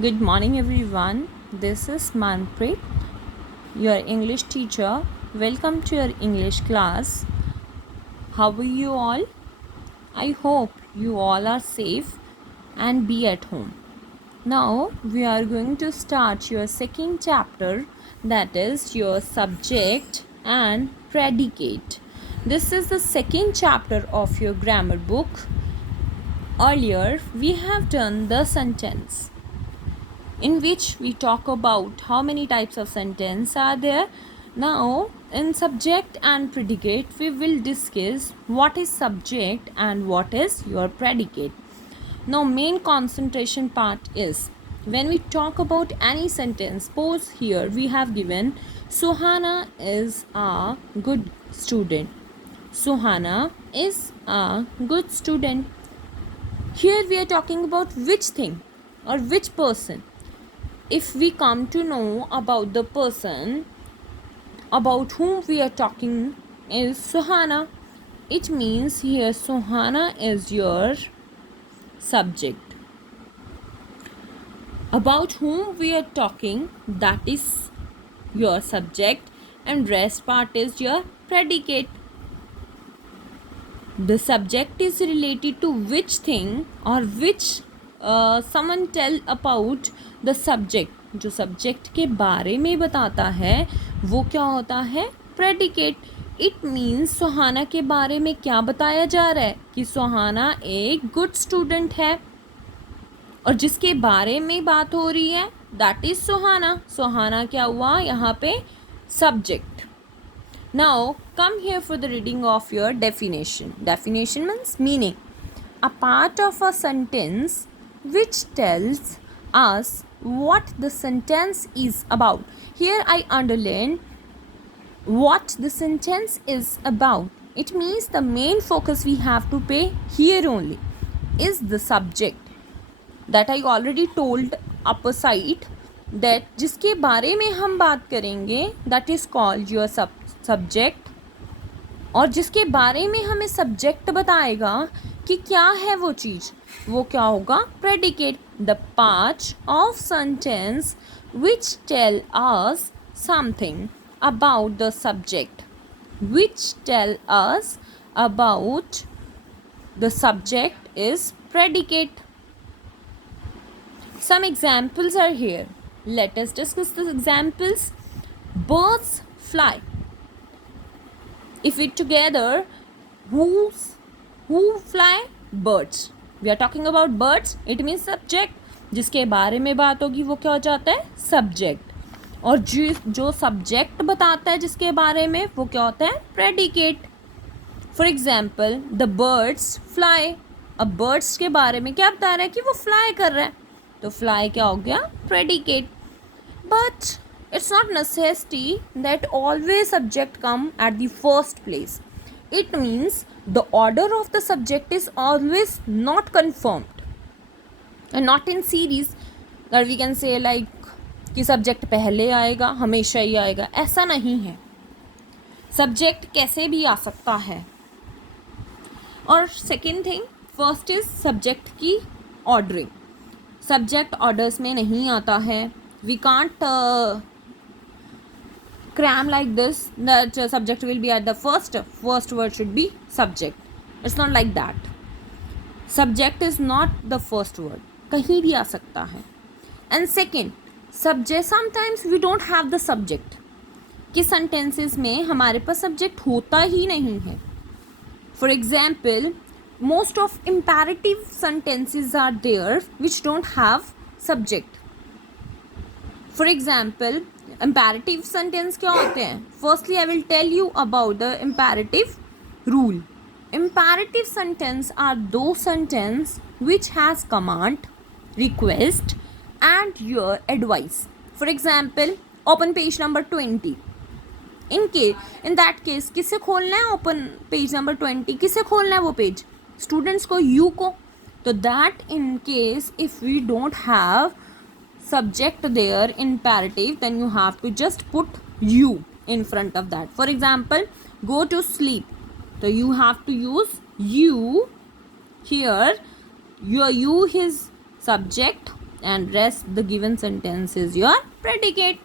Good morning, everyone. This is Manpreet, your English teacher. Welcome to your English class. How are you all? I hope you all are safe and be at home. Now, we are going to start your second chapter, that is your subject and predicate. This is the second chapter of your grammar book. Earlier, we have done the sentence, in which we talk about how many types of sentence are there. Now in subject and predicate we will discuss what is subject and what is your predicate. Now main concentration part is when we talk about any sentence. Suppose here we have given Suhana is a good student. Suhana is a good student. Here we are talking about which thing or which person. If we come to know about the person about whom we are talking is Suhana, it means here Suhana is your subject. About whom we are talking, that is your subject, and rest part is your predicate. The subject is related to which thing or which someone tell about the subject. जो subject के बारे में बताता है वो क्या होता है? प्रेडिकेट. इट मीन्स सुहाना के बारे में क्या बताया जा रहा है कि सुहाना एक गुड स्टूडेंट है, और जिसके बारे में बात हो रही है दैट इज सुहाना. सुहाना क्या हुआ यहाँ पे? Subject. Now come here for the reading of your definition. Definition means meaning. A part of a sentence which tells us what the sentence is about. Here I underline what the sentence is about. It means the main focus we have to pay here only is the subject that I already told upper side, that जिसके बारे में हम बात करेंगे that is called your subject, और जिसके बारे में हमें सब्जेक्ट बताएगा कि क्या है वो चीज़, वो क्या होगा? Predicate. The part of sentence which tell us something about the subject. Which tell us about the subject is predicate. Some examples are here. Let us discuss the examples. Birds fly. If we together, who fly? Birds. We are talking about birds. It means subject. जिसके बारे में बात होगी वो क्या हो जाता है? सब्जेक्ट. और जो सब्जेक्ट बताता है जिसके बारे में वो क्या होता है? Predicate. For example the birds fly. अब बर्ड्स के बारे में क्या बता रहा है कि वो फ्लाई कर रहा है, तो फ्लाई क्या हो गया? Predicate. But it's not necessity that always subject come at the first place. It means the order of the subject is always not confirmed and not in series that we can say like कि subject पहले आएगा, हमेशा ही आएगा, ऐसा नहीं है. Subject कैसे भी आ सकता है. और second thing, first is subject की ऑर्डरिंग. सब्जेक्ट ऑर्डर्स में नहीं आता है. We can't cram like this that subject will be at the first word should be subject. It's not like that. Subject is not the first word, कहीं भी आ सकता है. And second, subject, sometimes we don't have the subject. कि sentences में हमारे पास subject होता ही नहीं है. For example, most of imperative sentences are there which don't have subject. For example, imperative sentence क्या होते हैं? Firstly, I will tell you about the imperative rule. Imperative sentence are those sentence which has command, request and your advice. For example, open page number 20. In that case किसे खोलना है? open page number 20 किसे खोलना है वो page? Students को, you को. तो that in case if we don't have subject there imperative, then you have to just put you in front of that. For example, go to sleep, so you have to use you here. Your you is subject and rest the given sentence is your predicate.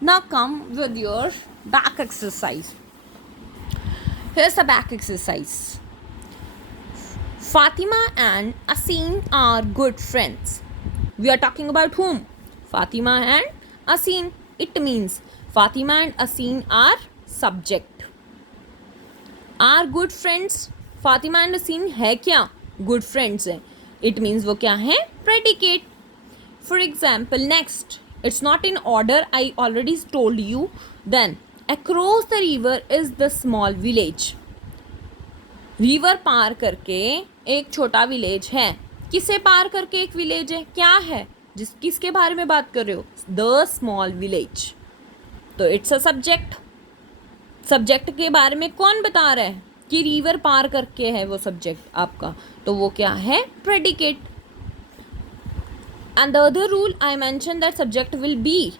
Now come with your back exercise. Here's the back exercise. Fatima and Asim are good friends. We are talking about whom? Fatima and Asim. It means Fatima and Asim are subject. Are good friends. Fatima and Asim है क्या? Good friends है. It means वो क्या है? Predicate. For example, next. It's not in order. I already told you. Then across the river is the small village. River पार करके एक छोटा विलेज है. किसे पार करके एक विलेज है? क्या है? किसके बारे में बात कर रहे हो? The small village. तो इट्स अ सब्जेक्ट. सब्जेक्ट के बारे में कौन बता रहा है कि रिवर पार करके है वो सब्जेक्ट आपका? तो वो क्या है? Predicate. And the other rule I mention that subject will be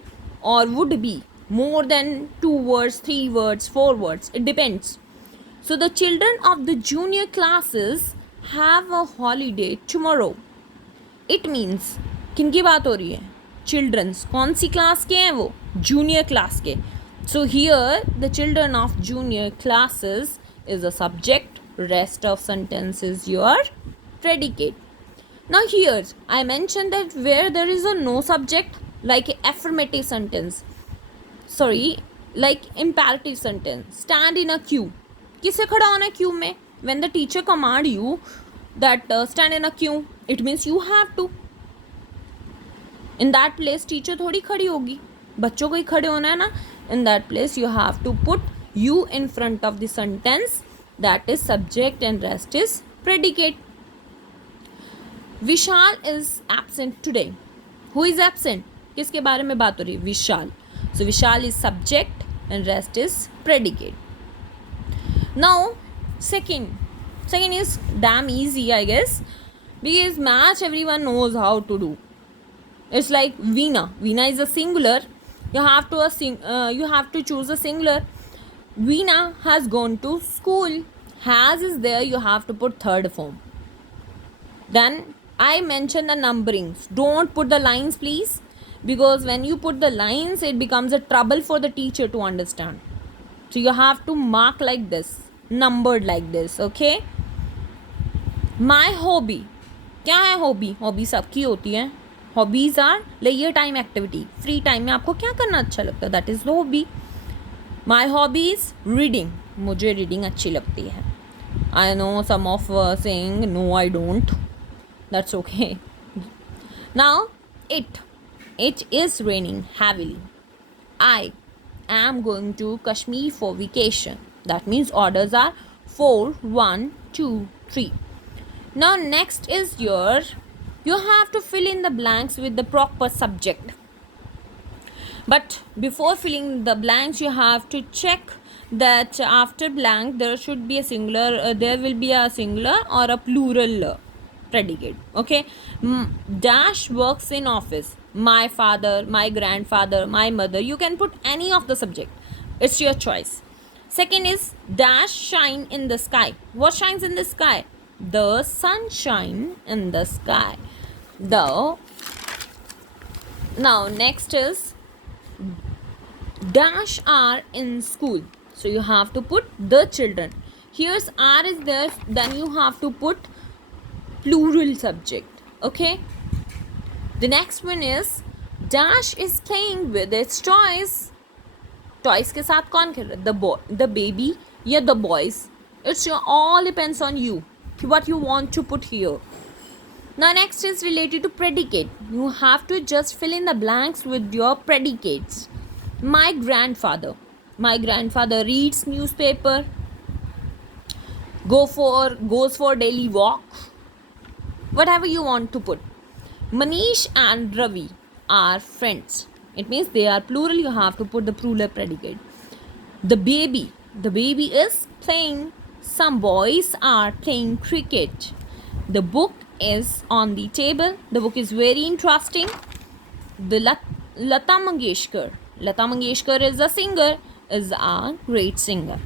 और would be more than 2 words, 3 words, 4 words. It depends. So the children of the junior classes have a holiday tomorrow. It means किनकी बात हो रही है? Children's. कौन सी class के हैं वो? Junior class के. So here the children of junior classes is a subject. Rest of sentence is your predicate. Now here I mentioned that where there is a no subject, like affirmative sentence. Sorry, like imperative sentence. Stand in a queue. किसे खड़ा होना है Q में? When the teacher command you that stand in a queue, it means you have to. In that place teacher थोड़ी खड़ी होगी, बच्चों को ही खड़े होना है ना. In that place you have to put you in front of the sentence. That is subject and rest is predicate. Vishal is absent today. Who is absent? किसके बारे में बात हो रही है? विशाल. So Vishal is subject and rest is predicate. Now second is damn easy, I guess, because match everyone knows how to do. It's like Veena. Veena is a singular. You have to choose a singular. Veena has gone to school. Has is there. You have to put third form. Then I mention the numberings. Don't put the lines, please. Because when you put the lines, it becomes a trouble for the teacher to understand. So you have to mark like this, numbered like this, okay? My hobby. क्या है hobby? Hobby सबकी होती है. Hobbies are leisure time activity. Free time में आपको क्या करना अच्छा लगता है? That is the hobby. My hobby is reading. मुझे reading अच्छी लगती है. I know some of saying no, I don't. That's okay. Now It is raining heavily. I am going to Kashmir for vacation. That means orders are 4, 1, 2, 3. Now next is you have to fill in the blanks with the proper subject. But before filling the blanks, you have to check that after blank there should be a singular, there will be a singular or a plural predicate. Okay. Dash works in office. My father, my grandfather, my mother. You can put any of the subject. It's your choice. Second is dash shine in the sky. What shines in the sky? The sunshine in the sky. Now next is dash are in school. So you have to put the children. Here's are is there. Then you have to put plural subject. Okay. The next one is dash is playing with its toys. Toys के साथ कौन खेल रहा है? The boy, the baby या the boys. It's all depends on you. What you want to put here. Now next is related to predicate. You have to just fill in the blanks with your predicates. My grandfather. My grandfather reads newspaper. Goes for daily walk. Whatever you want to put. Manish and Ravi are friends. It means they are plural. You have to put the plural predicate. The baby is playing. Some boys are playing cricket. The book is on the table. The book is very interesting. The Lata Mangeshkar is a singer, is a great singer.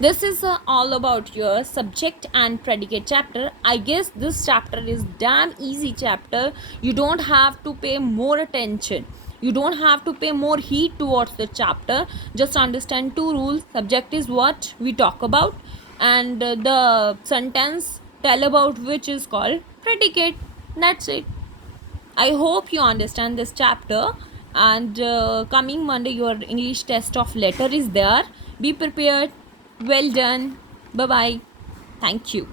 This is all about your subject and predicate chapter. I guess this chapter is damn easy chapter. You don't have to pay more attention. You don't have to pay more heed towards the chapter. Just understand two rules. Subject is what we talk about, and the sentence tell about which is called predicate. That's it. I hope you understand this chapter. And coming Monday, your English test of letter is there. Be prepared. Well done. Bye bye. Thank you.